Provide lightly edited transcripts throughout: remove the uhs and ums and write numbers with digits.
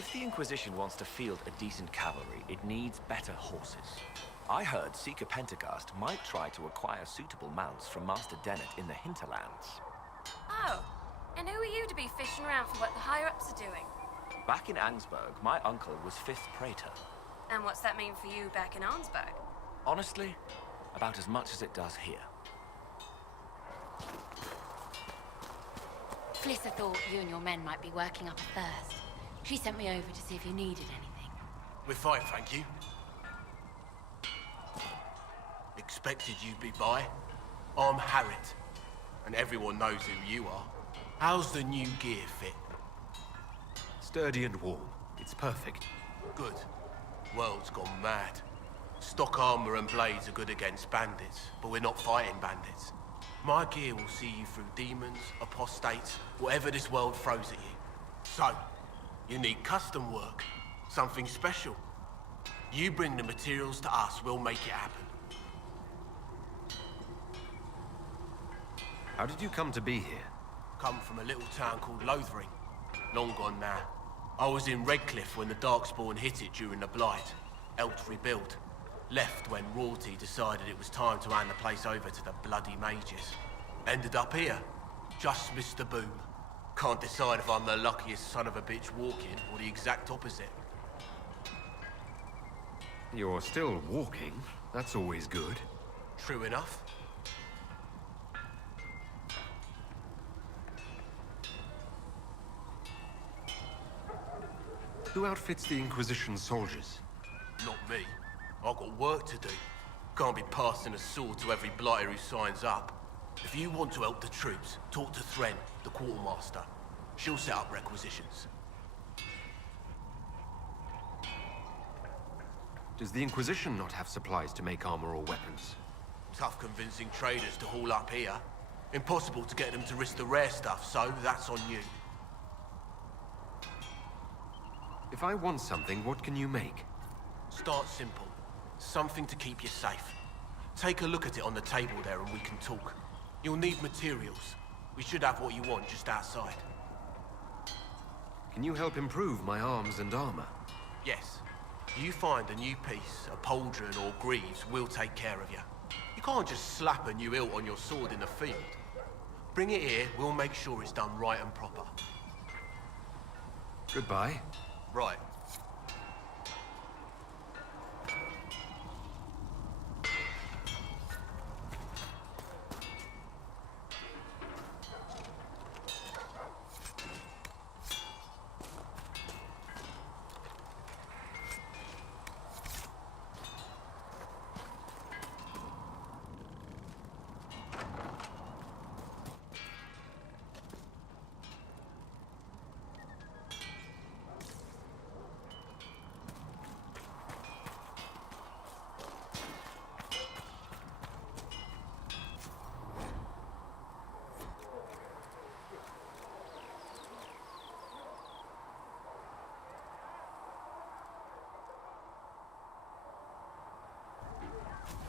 If the Inquisition wants to field a decent cavalry, it needs better horses. I heard Seeker Pentagast might try to acquire suitable mounts from Master Dennett in the hinterlands. Oh, and who are you to be fishing around for what the higher-ups are doing? Back in Angsburg, my uncle was 5th Praetor. And what's that mean for you back in Arnsberg? Honestly, about as much as it does here. Flissa thought you and your men might be working up a thirst. She sent me over to see if you needed anything. We're fine, thank you. Expected you'd be by. I'm Harriet, and everyone knows who you are. How's the new gear fit? Sturdy and warm. It's perfect. Good. World's gone mad. Stock armor and blades are good against bandits, but we're not fighting bandits. My gear will see you through demons, apostates, whatever this world throws at you. So, you need custom work, something special. You bring the materials to us, we'll make it happen. How did you come to be here? Come from a little town called Lothering. Long gone now. I was in Redcliffe when the Darkspawn hit it during the Blight. Helped rebuild. Left when royalty decided it was time to hand the place over to the bloody mages. Ended up here. Just missed the boom. Can't decide if I'm the luckiest son of a bitch walking or the exact opposite. You're still walking. That's always good. True enough. Who outfits the Inquisition soldiers? Not me. I've got work to do. Can't be passing a sword to every blighter who signs up. If you want to help the troops, talk to Threnn, the quartermaster. She'll set up requisitions. Does the Inquisition not have supplies to make armor or weapons? Tough convincing traders to haul up here. Impossible to get them to risk the rare stuff, so that's on you. If I want something, what can you make? Start simple. Something to keep you safe. Take a look at it on the table there and we can talk. You'll need materials. We should have what you want just outside. Can you help improve my arms and armor? Yes. You find a new piece, a pauldron or greaves, we'll take care of you. You can't just slap a new hilt on your sword in the field. Bring it here, we'll make sure it's done right and proper. Goodbye. Right.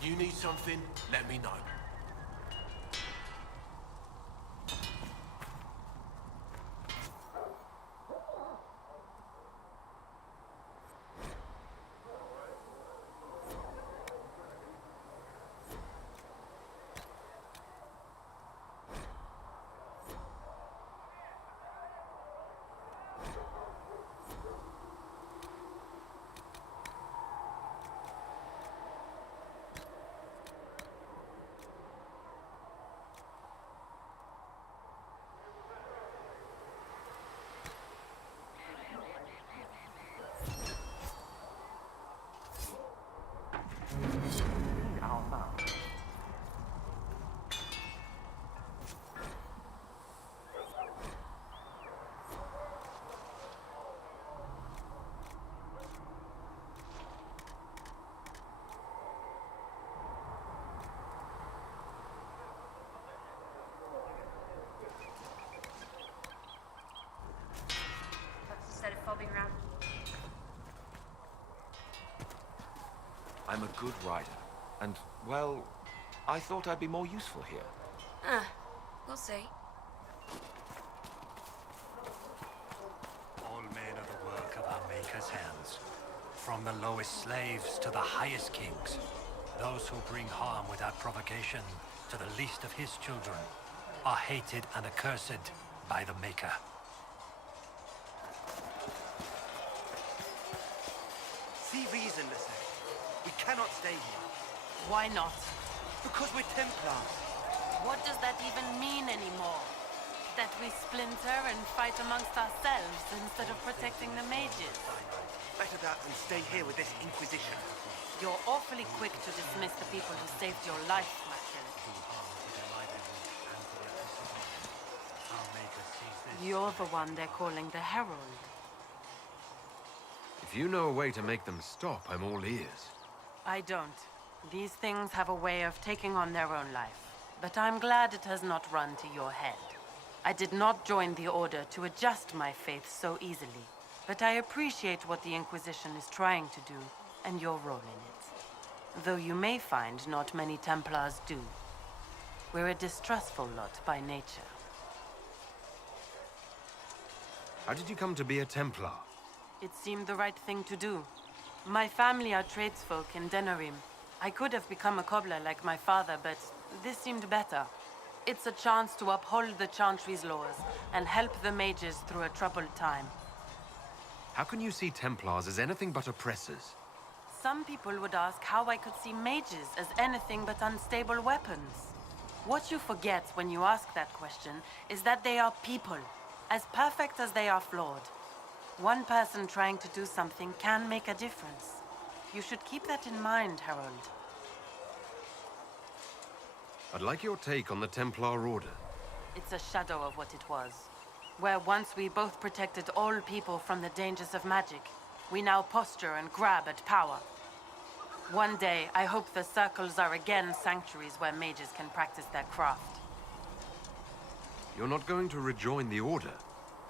You need something? Let me know. Instead of fobbing around. I'm a good rider, and, well, I thought I'd be more useful here. We'll see. All men are the work of our Maker's hands. From the lowest slaves to the highest kings. Those who bring harm without provocation to the least of his children are hated and accursed by the Maker. See reason, Lissette. We cannot stay here. Why not? Because we're Templars. What does that even mean anymore? That we splinter and fight amongst ourselves instead of protecting the mages? Better that than stay here with this Inquisition. You're awfully quick to dismiss the people who saved your life, Mackin. You're the one they're calling the Herald. If you know a way to make them stop, I'm all ears. I don't. These things have a way of taking on their own life. But I'm glad it has not run to your head. I did not join the Order to adjust my faith so easily. But I appreciate what the Inquisition is trying to do, and your role in it. Though you may find not many Templars do. We're a distrustful lot by nature. How did you come to be a Templar? It seemed the right thing to do. My family are tradesfolk in Denerim. I could have become a cobbler like my father, but this seemed better. It's a chance to uphold the Chantry's laws and help the mages through a troubled time. How can you see Templars as anything but oppressors? Some people would ask how I could see mages as anything but unstable weapons. What you forget when you ask that question is that they are people, as perfect as they are flawed. One person trying to do something can make a difference. You should keep that in mind, Harold. I'd like your take on the Templar Order. It's a shadow of what it was. Where once we both protected all people from the dangers of magic, we now posture and grab at power. One day, I hope the circles are again sanctuaries where mages can practice their craft. You're not going to rejoin the Order?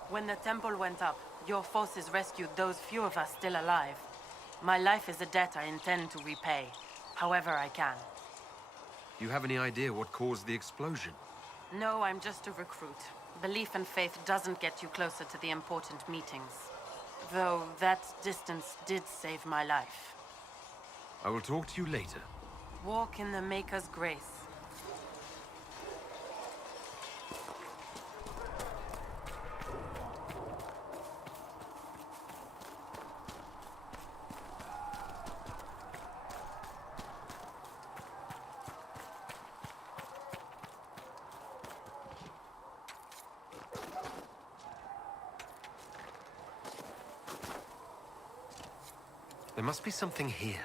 When the temple went up, your forces rescued those few of us still alive. My life is a debt I intend to repay, however I can. Do you have any idea what caused the explosion? No, I'm just a recruit. Belief and faith doesn't get you closer to the important meetings. Though that distance did save my life. I will talk to you later. Walk in the Maker's grace. There must be something here.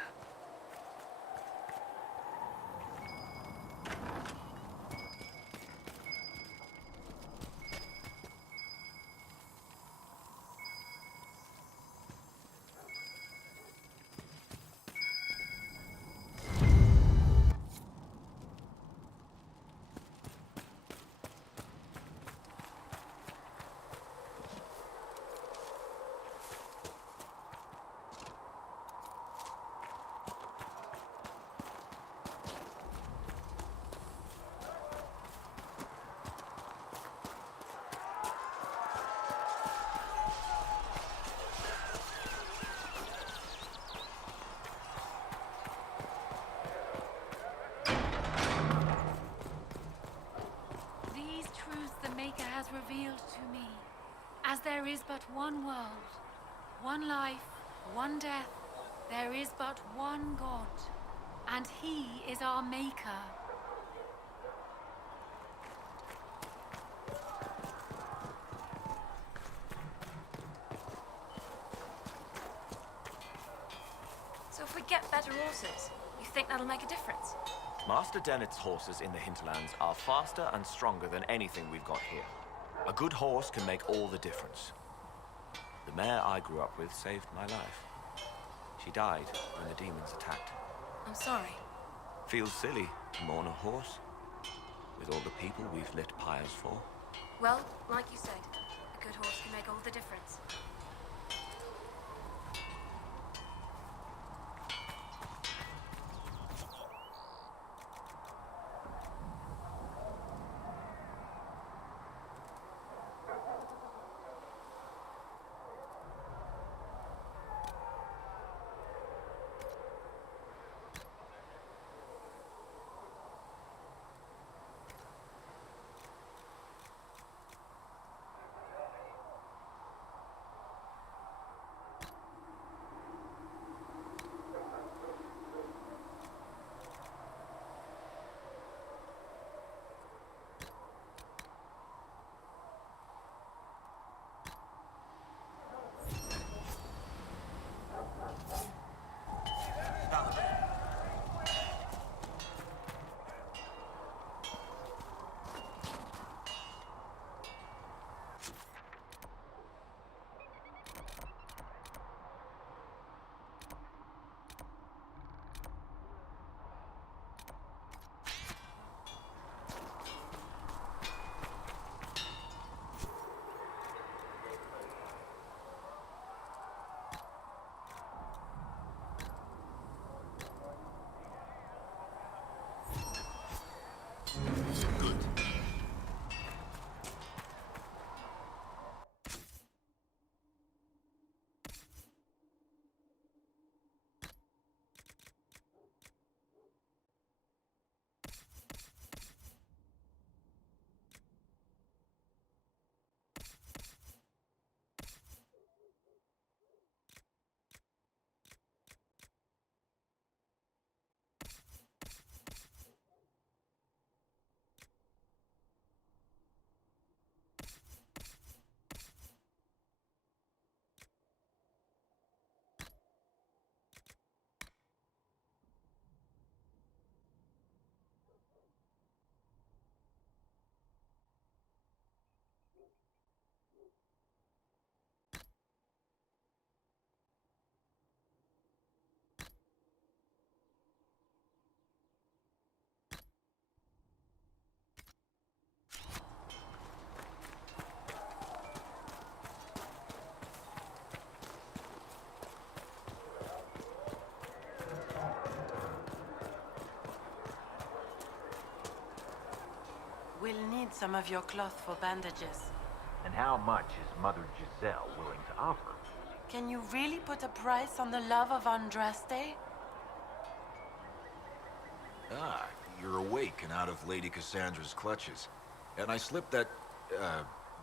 Has revealed to me, as there is but one world, one life, one death, there is but one God, and He is our Maker. So if we get better horses, you think that'll make a difference? Master Dennett's horses in the hinterlands are faster and stronger than anything we've got here. A good horse can make all the difference. The mare I grew up with saved my life. She died when the demons attacked. I'm sorry. Feels silly to mourn a horse, with all the people we've lit pyres for. Well, like you said, a good horse can make all the difference. Good. We'll need some of your cloth for bandages. And how much is Mother Giselle willing to offer? Can you really put a price on the love of Andraste? Ah, you're awake and out of Lady Cassandra's clutches. And I slipped that,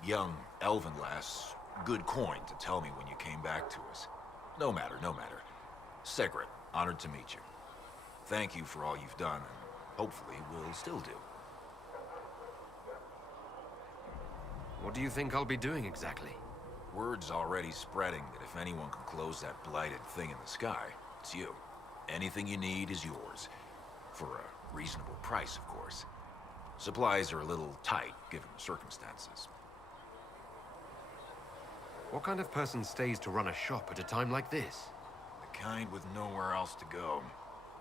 young elven lass good coin to tell me when you came back to us. No matter, no matter. Segret, honored to meet you. Thank you for all you've done, and hopefully will still do. What do you think I'll be doing exactly? Word's already spreading that if anyone can close that blighted thing in the sky, it's you. Anything you need is yours. For a reasonable price, of course. Supplies are a little tight, given the circumstances. What kind of person stays to run a shop at a time like this? The kind with nowhere else to go.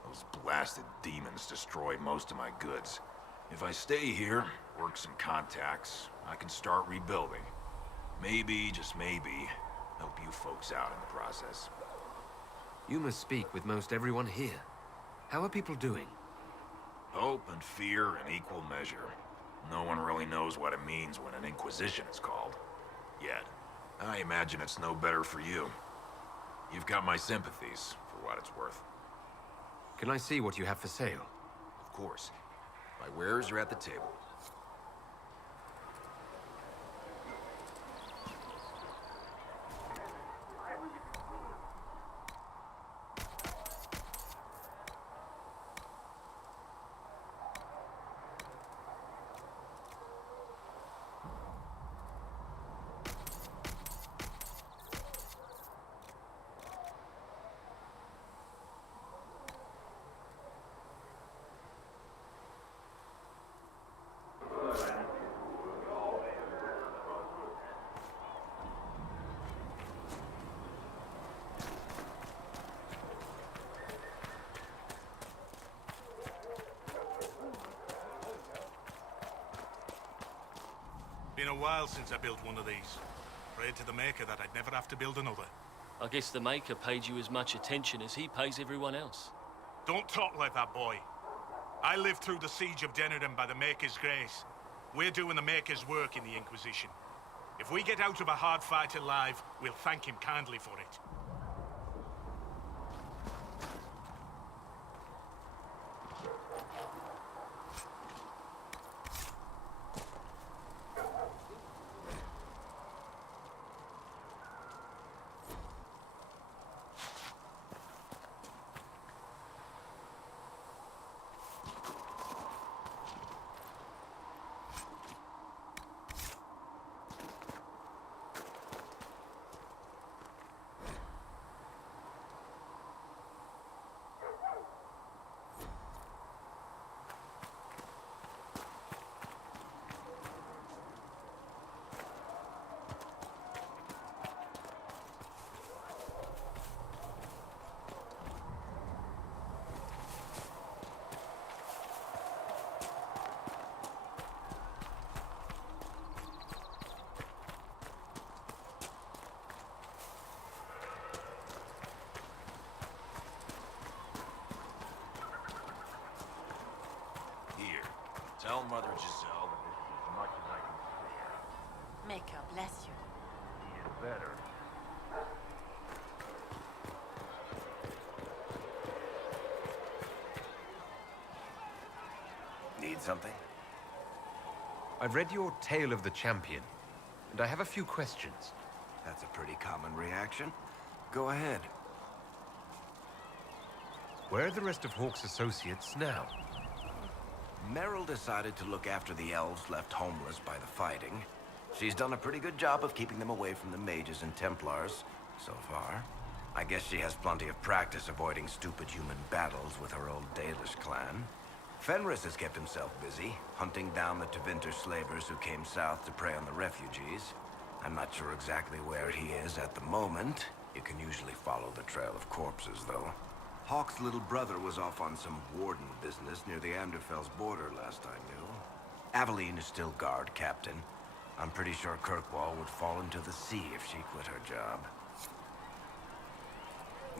Those blasted demons destroy most of my goods. If I stay here, work some contacts, I can start rebuilding. Maybe, just maybe, help you folks out in the process. You must speak with most everyone here. How are people doing? Hope and fear in equal measure. No one really knows what it means when an Inquisition is called. Yet. I imagine it's no better for you. You've got my sympathies, for what it's worth. Can I see what you have for sale? Of course. My wares are at the table. Been a while since I built one of these. Prayed to the Maker that I'd never have to build another. I guess the Maker paid you as much attention as he pays everyone else. Don't talk like that, boy. I lived through the siege of Denardin by the Maker's grace. We're doing the Maker's work in the Inquisition. If we get out of a hard fight alive, we'll thank him kindly for it. Tell Mother Giselle that this is as much as I can spare. Maker, bless you. He is better. Need something? I've read your Tale of the Champion, and I have a few questions. That's a pretty common reaction. Go ahead. Where are the rest of Hawke's associates now? Meryl decided to look after the elves left homeless by the fighting. She's done a pretty good job of keeping them away from the mages and Templars, so far. I guess she has plenty of practice avoiding stupid human battles with her old Dalish clan. Fenris has kept himself busy, hunting down the Tevinter slavers who came south to prey on the refugees. I'm not sure exactly where he is at the moment. You can usually follow the trail of corpses, though. Hawke's little brother was off on some warden business near the Anderfell's border last I knew. Aveline is still guard captain. I'm pretty sure Kirkwall would fall into the sea if she quit her job.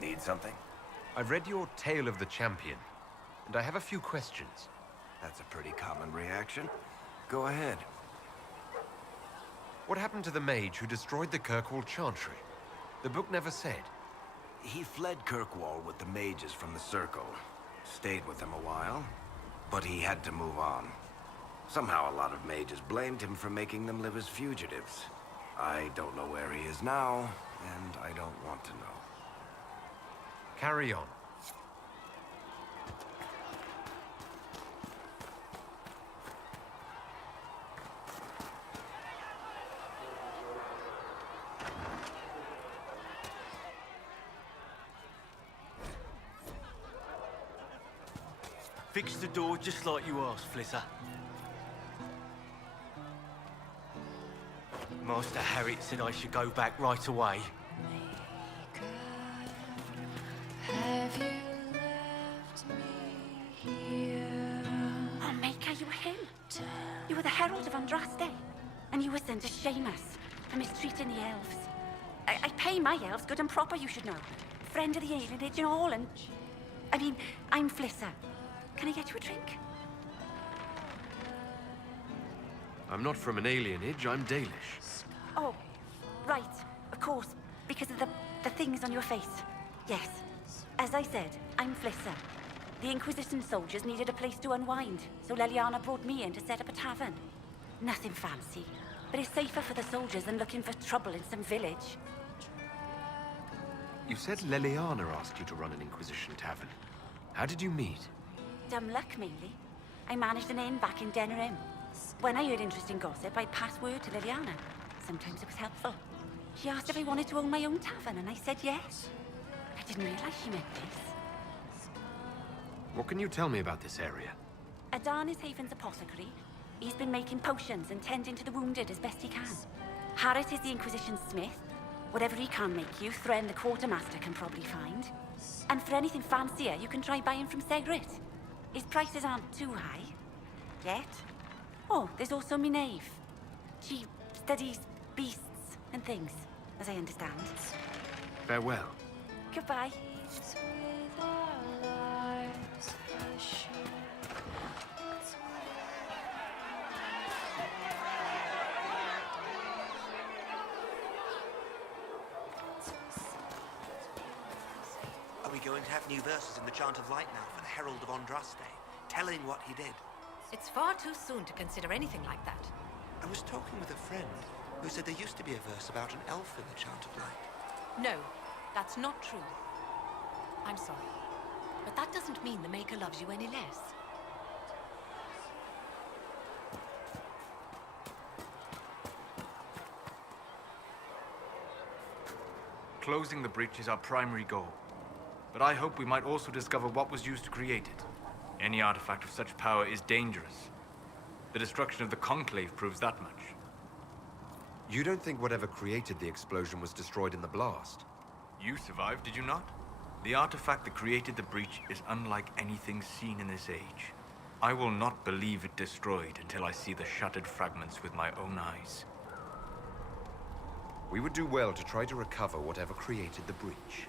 Need something? I've read your Tale of the Champion, and I have a few questions. That's a pretty common reaction. Go ahead. What happened to the mage who destroyed the Kirkwall Chantry? The book never said. He fled Kirkwall with the mages from the Circle. Stayed with them a while, but he had to move on. Somehow a lot of mages blamed him for making them live as fugitives. I don't know where he is now, and I don't want to know. Carry on. Fix the door just like you asked, Flitter. Master Harriet said I should go back right away. Have you left me here? Oh, Maker, you were him. You were the Herald of Andraste. And you were sent to shame us for mistreating the elves. I pay my elves good and proper, you should know. Friend of the alienage and all, and... I mean, I'm Flisser. Can I get you a drink? I'm not from an alienage, I'm Dalish. Oh, right. Of course. Because of the things on your face. Yes. As I said, I'm Flisser. The Inquisition soldiers needed a place to unwind, so Leliana brought me in to set up a tavern. Nothing fancy, but it's safer for the soldiers than looking for trouble in some village. You said Leliana asked you to run an Inquisition tavern. How did you meet? Dumb luck, mainly. I managed an inn back in Denerim. When I heard interesting gossip, I'd pass word to Liliana. Sometimes it was helpful. She asked if I wanted to own my own tavern, and I said yes. I didn't realize she meant this. What can you tell me about this area? Adan is Haven's apothecary. He's been making potions and tending to the wounded as best he can. Harrit is the Inquisition smith. Whatever he can make you, Thren the quartermaster can probably find. And for anything fancier, you can try buying from Segrit. His prices aren't too high. Yet. Oh, there's also Minave. She studies beasts and things, as I understand. Farewell. Goodbye. Are we going to have new verses in the Chant of Light now for the Herald of Andraste, telling what he did? It's far too soon to consider anything like that. I was talking with a friend who said there used to be a verse about an elf in the Chant of Light. No, that's not true. I'm sorry, but that doesn't mean the Maker loves you any less. Closing the breach is our primary goal. But I hope we might also discover what was used to create it. Any artifact of such power is dangerous. The destruction of the Conclave proves that much. You don't think whatever created the explosion was destroyed in the blast? You survived, did you not? The artifact that created the breach is unlike anything seen in this age. I will not believe it destroyed until I see the shattered fragments with my own eyes. We would do well to try to recover whatever created the breach.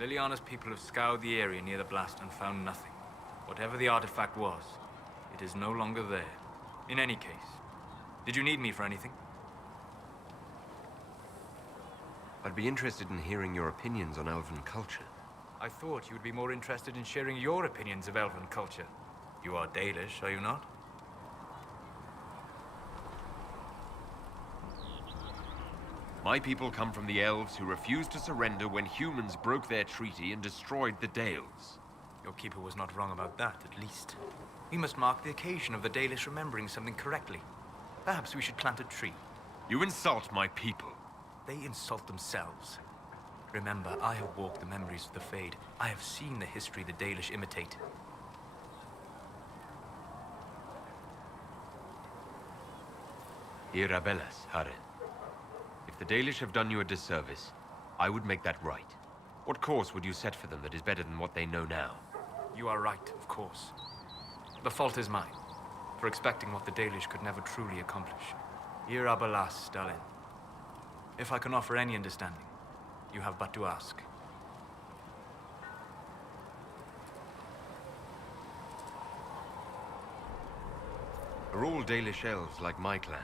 Liliana's people have scoured the area near the blast and found nothing. Whatever the artifact was, it is no longer there. In any case, did you need me for anything? I'd be interested in hearing your opinions on elven culture. I thought you would be more interested in sharing your opinions of elven culture. You are Dalish, are you not? My people come from the elves who refused to surrender when humans broke their treaty and destroyed the Dales. Your keeper was not wrong about that, at least. We must mark the occasion of the Dalish remembering something correctly. Perhaps we should plant a tree. You insult my people. They insult themselves. Remember, I have walked the memories of the Fade. I have seen the history the Dalish imitate. Irabellas, Hare. If the Dalish have done you a disservice, I would make that right. What course would you set for them that is better than what they know now? You are right, of course. The fault is mine, for expecting what the Dalish could never truly accomplish. Irabalas, Stalin. If I can offer any understanding, you have but to ask. Are all Dalish elves like my clan?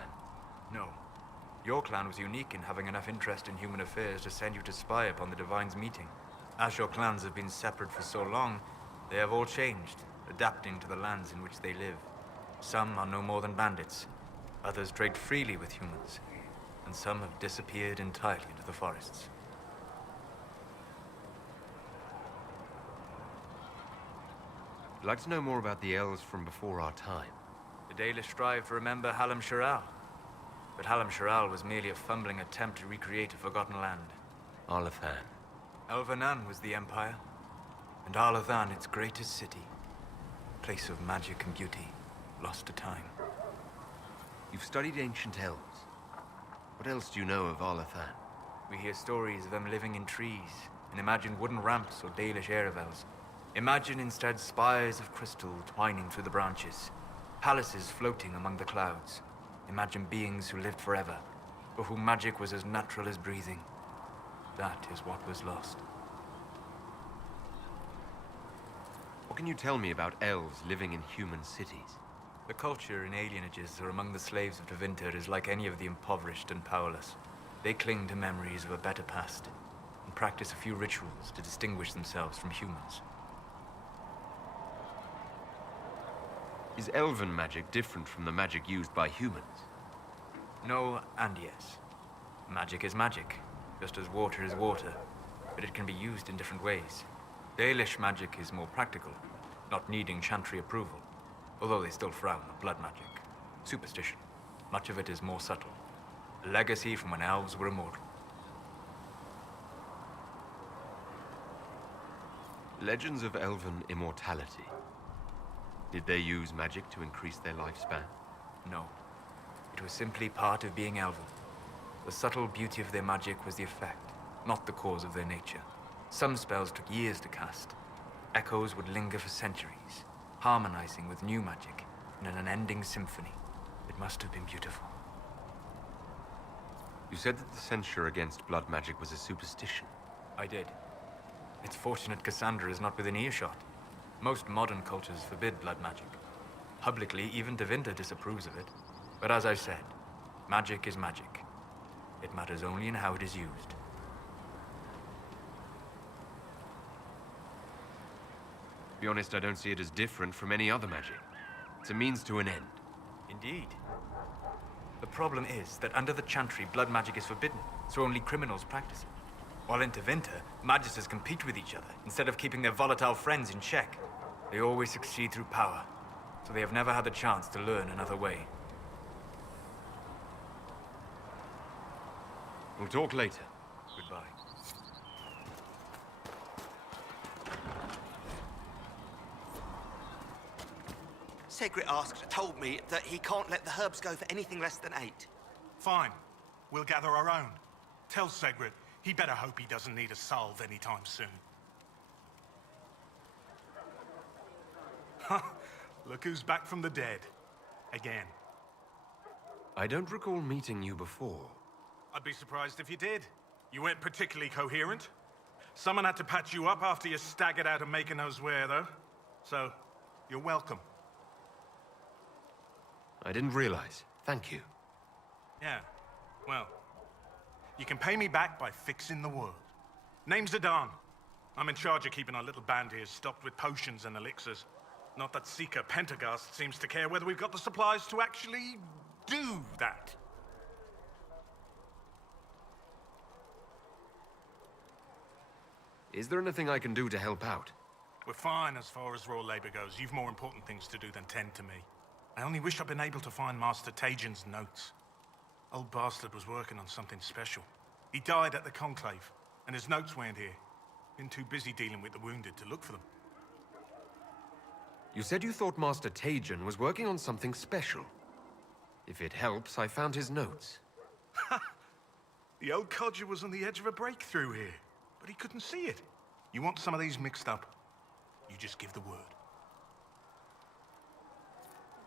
No. Your clan was unique in having enough interest in human affairs to send you to spy upon the Divine's meeting. As your clans have been separate for so long, they have all changed, adapting to the lands in which they live. Some are no more than bandits. Others trade freely with humans. And some have disappeared entirely into the forests. I'd like to know more about the elves from before our time. The Dalish strive to remember Hallam Sharal. But Hallam Sharal was merely a fumbling attempt to recreate a forgotten land. Arlathan. Elvanan was the Empire, and Arlathan its greatest city. Place of magic and beauty, lost to time. You've studied ancient elves. What else do you know of Arlathan? We hear stories of them living in trees, and imagine wooden ramps or Dalish Erebels. Imagine instead spires of crystal twining through the branches, palaces floating among the clouds. Imagine beings who lived forever, for whom magic was as natural as breathing. That is what was lost. What can you tell me about elves living in human cities? The culture in alienages or among the slaves of Tevinter is like any of the impoverished and powerless. They cling to memories of a better past, and practice a few rituals to distinguish themselves from humans. Is elven magic different from the magic used by humans? No and yes. Magic is magic, just as water is water, but it can be used in different ways. Dalish magic is more practical, not needing chantry approval, although they still frown on blood magic. Superstition. Much of it is more subtle. A legacy from when elves were immortal. Legends of elven immortality. Did they use magic to increase their lifespan? No. It was simply part of being elven. The subtle beauty of their magic was the effect, not the cause of their nature. Some spells took years to cast. Echoes would linger for centuries, harmonizing with new magic in an unending symphony. It must have been beautiful. You said that the censure against blood magic was a superstition. I did. It's fortunate Cassandra is not within earshot. Most modern cultures forbid blood magic. Publicly, even Tevinter disapproves of it. But as I've said, magic is magic. It matters only in how it is used. To be honest, I don't see it as different from any other magic. It's a means to an end. Indeed. The problem is that under the Chantry, blood magic is forbidden, so only criminals practice it. While in Tevinter, magisters compete with each other instead of keeping their volatile friends in check. They always succeed through power, so they have never had the chance to learn another way. We'll talk later. Goodbye. Segrit told me that he can't let the herbs go for anything less than 8. Fine. We'll gather our own. Tell Segrit he better hope he doesn't need a salve anytime soon. Look who's back from the dead. Again. I don't recall meeting you before. I'd be surprised if you did. You weren't particularly coherent. Someone had to patch you up after you staggered out of Maker knows where, though. So, you're welcome. I didn't realize. Thank you. Yeah, well, you can pay me back by fixing the world. Name's Zidane. I'm in charge of keeping our little band here stocked with potions and elixirs. Not that Seeker Pentagast seems to care whether we've got the supplies to actually do that. Is there anything I can do to help out? We're fine as far as raw labor goes. You've more important things to do than tend to me. I only wish I'd been able to find Master Tajin's notes. Old bastard was working on something special. He died at the Conclave, and his notes weren't here. Been too busy dealing with the wounded to look for them. You said you thought Master Tajin was working on something special. If it helps, I found his notes. The old codger was on the edge of a breakthrough here, but he couldn't see it. You want some of these mixed up? You just give the word.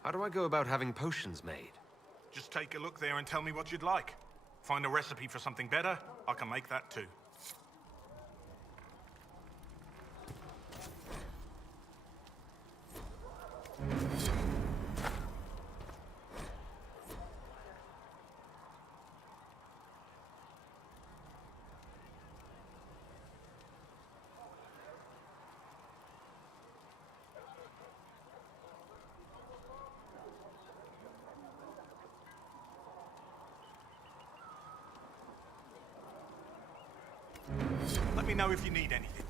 How do I go about having potions made? Just take a look there and tell me what you'd like. Find a recipe for something better, I can make that too. Let me know if you need anything.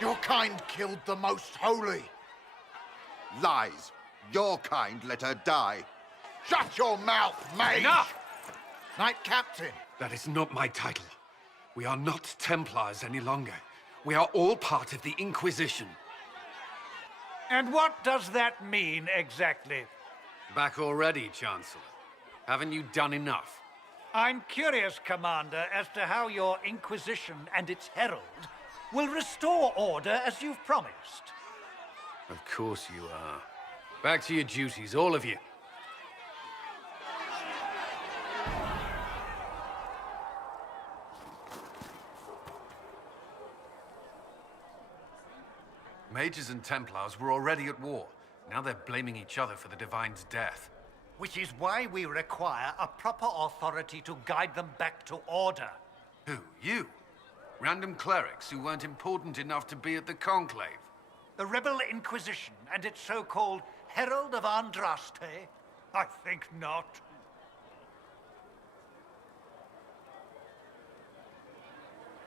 Your kind killed the most holy. Lies. Your kind let her die. Shut your mouth, mage! Enough! Knight Captain. That is not my title. We are not Templars any longer. We are all part of the Inquisition. And what does that mean, exactly? Back already, Chancellor. Haven't you done enough? I'm curious, Commander, as to how your Inquisition and its herald will restore order as you've promised. Of course you are. Back to your duties, all of you. Mages and Templars were already at war. Now they're blaming each other for the Divine's death. Which is why we require a proper authority to guide them back to order. Who? You? Random clerics who weren't important enough to be at the Conclave? The Rebel Inquisition and its so-called Herald of Andraste? I think not.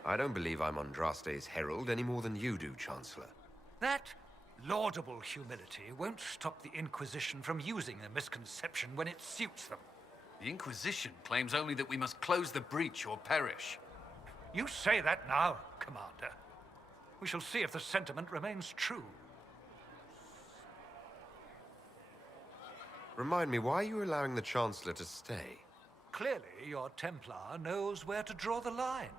I don't believe I'm Andraste's herald any more than you do, Chancellor. That laudable humility won't stop the Inquisition from using a misconception when it suits them. The Inquisition claims only that we must close the breach or perish. You say that now, Commander. We shall see if the sentiment remains true. Remind me, why are you allowing the Chancellor to stay? Clearly, your Templar knows where to draw the line.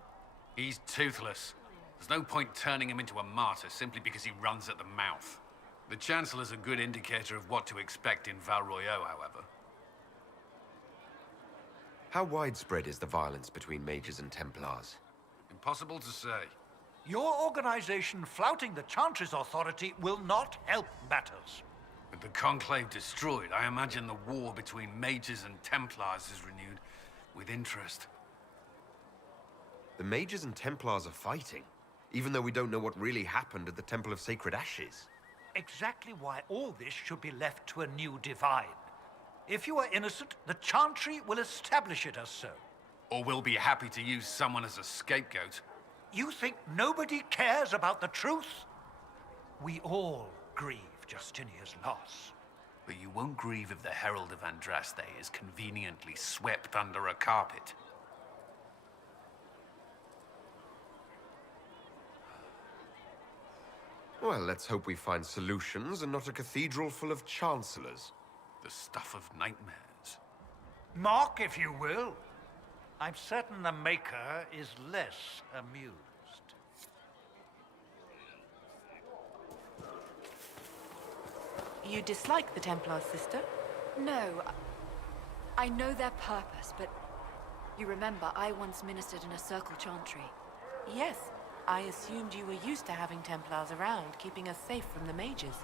He's toothless. There's no point turning him into a martyr simply because he runs at the mouth. The Chancellor's a good indicator of what to expect in Val Royeaux, however. How widespread is the violence between mages and Templars? Impossible to say. Your organization flouting the Chantry's authority will not help matters. With the Conclave destroyed, I imagine the war between mages and Templars is renewed with interest. The mages and Templars are fighting, even though we don't know what really happened at the Temple of Sacred Ashes. Exactly why all this should be left to a new divine. If you are innocent, the Chantry will establish it as so. Or we'll be happy to use someone as a scapegoat. You think nobody cares about the truth? We all grieve Justinia's loss. But you won't grieve if the Herald of Andraste is conveniently swept under a carpet. Well, let's hope we find solutions and not a cathedral full of chancellors. The stuff of nightmares. Mock, if you will. I'm certain the Maker is less amused. You dislike the Templars, sister? No. I know their purpose, but you remember I once ministered in a circle chantry. Yes. I assumed you were used to having Templars around, keeping us safe from the mages.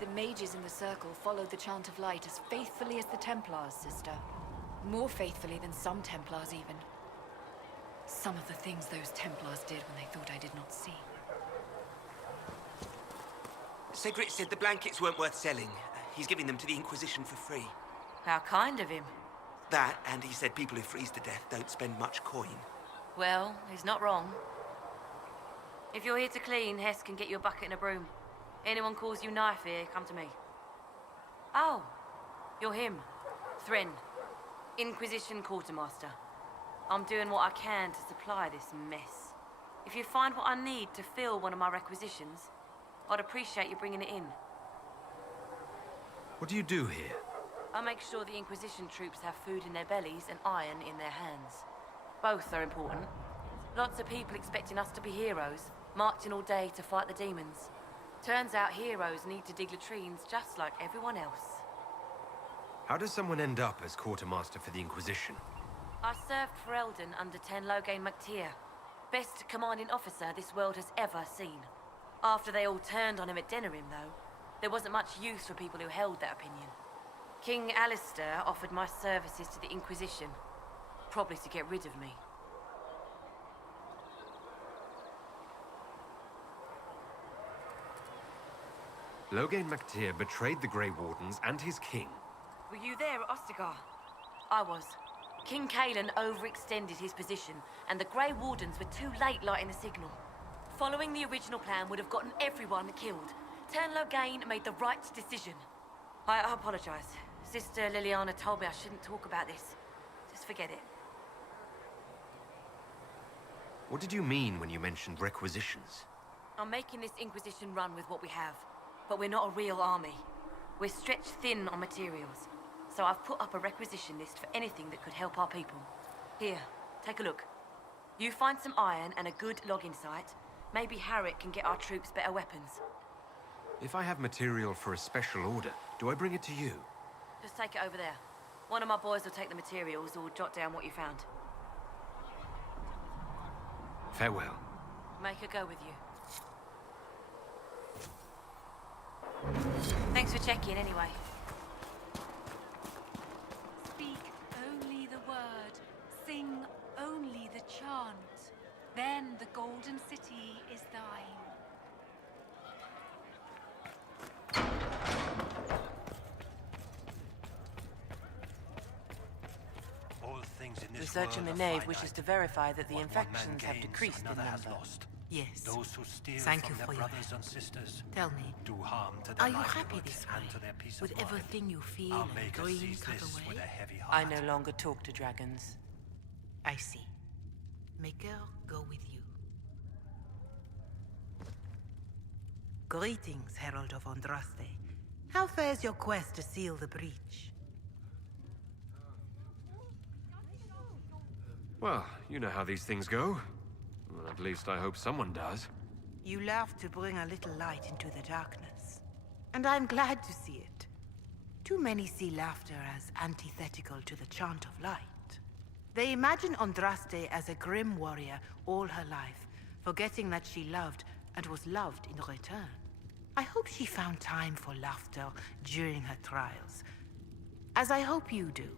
The mages in the circle followed the Chant of Light as faithfully as the Templars, sister. More faithfully than some Templars, even. Some of the things those Templars did when they thought I did not see. Sigrid said the blankets weren't worth selling. He's giving them to the Inquisition for free. How kind of him. That, and he said people who freeze to death don't spend much coin. Well, he's not wrong. If you're here to clean, Hess can get you a bucket and a broom. Anyone calls you knife here, come to me. Oh, you're him. Thren. Inquisition Quartermaster. I'm doing what I can to supply this mess. If you find what I need to fill one of my requisitions, I'd appreciate you bringing it in. What do you do here? I make sure the Inquisition troops have food in their bellies and iron in their hands. Both are important. Lots of people expecting us to be heroes, marching all day to fight the demons. Turns out heroes need to dig latrines just like everyone else. How does someone end up as quartermaster for the Inquisition? I served for Eldon under Ten Loghain MacTir. Best commanding officer this world has ever seen. After they all turned on him at Denerim, though, there wasn't much use for people who held that opinion. King Alistair offered my services to the Inquisition, probably to get rid of me. Loghain MacTir betrayed the Grey Wardens and his king. Were you there at Ostagar? I was. King Cailan overextended his position, and the Grey Wardens were too late lighting the signal. Following the original plan would have gotten everyone killed. Ten Loghain made the right decision. I apologize. Sister Liliana told me I shouldn't talk about this. Just forget it. What did you mean when you mentioned requisitions? I'm making this Inquisition run with what we have. But we're not a real army. We're stretched thin on materials. So I've put up a requisition list for anything that could help our people. Here, take a look. You find some iron and a good logging site, maybe Harrick can get our troops better weapons. If I have material for a special order, do I bring it to you? Just take it over there. One of my boys will take the materials or jot down what you found. Farewell. Make her go with you. Thanks for checking, anyway. Speak only the word, sing only the chant. Then the Golden City is thine. All things in this Research in world the are nave finite. wishes to verify that the What one man infections have gains, decreased in another has number. lost. Yes. Those who steal Thank from you their for your brothers help. and sisters Tell me, do harm to their are you happy livelihood this and way? to their peace With of mind. everything you feel Our and Maker dream sees cut this away? with a heavy heart. I no longer talk to dragons. I see. Maker, go with you. Greetings, Herald of Andraste. How fares your quest to seal the breach? Well, you know how these things go. Well, at least I hope someone does. You laughed to bring a little light into the darkness. And I'm glad to see it. Too many see laughter as antithetical to the chant of light. They imagine Andraste as a grim warrior all her life, forgetting that she loved and was loved in return. I hope she found time for laughter during her trials, as I hope you do.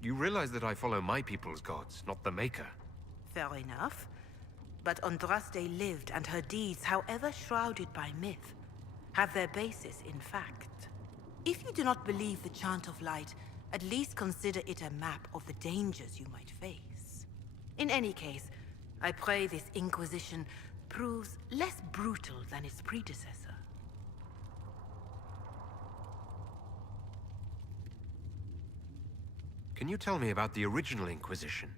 You realize that I follow my people's gods, not the Maker. Fair enough. But Andraste lived, and her deeds, however shrouded by myth, have their basis in fact. If you do not believe the Chant of Light, at least consider it a map of the dangers you might face. In any case, I pray this Inquisition proves less brutal than its predecessor. Can you tell me about the original Inquisition?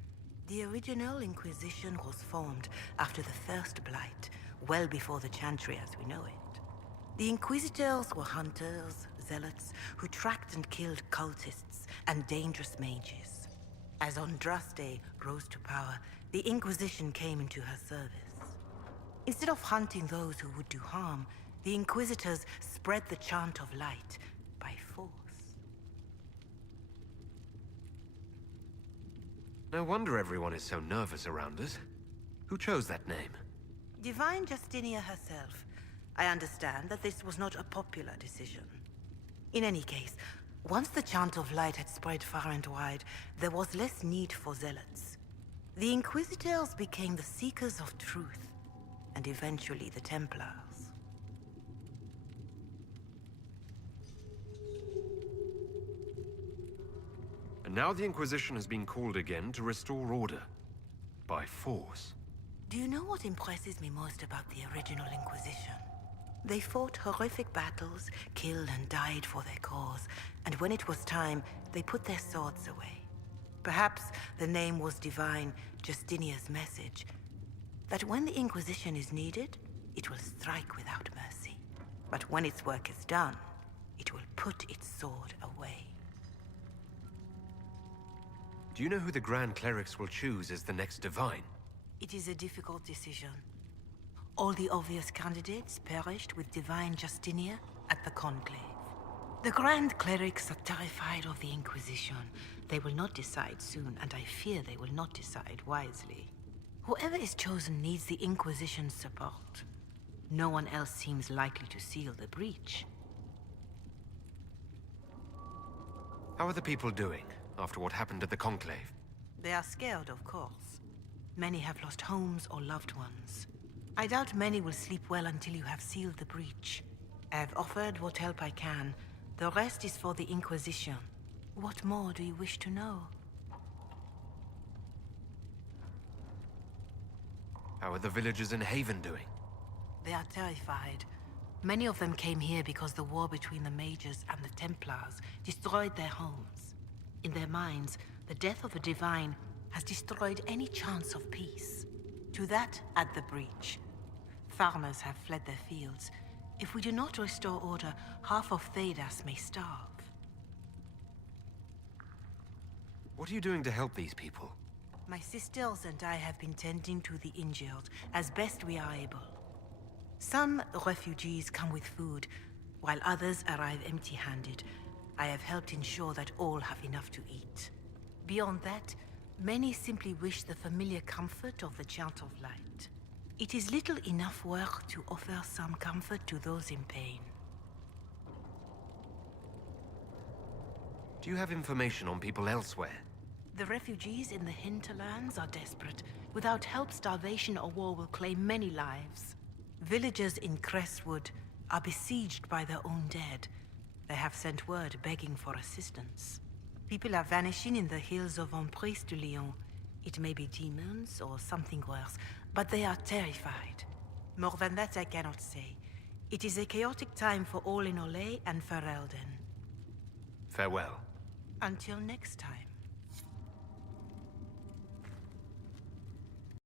The original Inquisition was formed after the First Blight, well before the Chantry as we know it. The Inquisitors were hunters, zealots, who tracked and killed cultists and dangerous mages. As Andraste rose to power, the Inquisition came into her service. Instead of hunting those who would do harm, the Inquisitors spread the chant of light by force. No wonder everyone is so nervous around us. Who chose that name? Divine Justinia herself. I understand that this was not a popular decision. In any case, once the chant of light had spread far and wide, there was less need for zealots. The Inquisitors became the seekers of truth, and eventually the Templars. And now the Inquisition has been called again to restore order. By force. Do you know what impresses me most about the original Inquisition? They fought horrific battles, killed and died for their cause, and when it was time, they put their swords away. Perhaps the name was Divine Justinia's message, that when the Inquisition is needed, it will strike without mercy. But when its work is done, it will put its sword away. Do you know who the Grand Clerics will choose as the next Divine? It is a difficult decision. All the obvious candidates perished with Divine Justinia at the Conclave. The Grand Clerics are terrified of the Inquisition. They will not decide soon, and I fear they will not decide wisely. Whoever is chosen needs the Inquisition's support. No one else seems likely to seal the breach. How are the people doing after what happened at the Conclave? They are scared, of course. Many have lost homes or loved ones. I doubt many will sleep well until you have sealed the breach. I have offered what help I can. The rest is for the Inquisition. What more do you wish to know? How are the villagers in Haven doing? They are terrified. Many of them came here because the war between the Mages and the Templars destroyed their homes. In their minds, the death of a Divine has destroyed any chance of peace. To that, add the breach. Farmers have fled their fields. If we do not restore order, half of Thedas may starve. What are you doing to help these people? My sisters and I have been tending to the injured as best we are able. Some refugees come with food, while others arrive empty-handed. I have helped ensure that all have enough to eat. Beyond that, many simply wish the familiar comfort of the Chant of Light. It is little enough work to offer some comfort to those in pain. Do you have information on people elsewhere? The refugees in the hinterlands are desperate. Without help, starvation or war will claim many lives. Villagers in Crestwood are besieged by their own dead. They have sent word begging for assistance. People are vanishing in the hills of Emprise de Lyon. It may be demons or something worse, but they are terrified. More than that I cannot say. It is a chaotic time for all in Olay and Ferelden. Farewell. Until next time.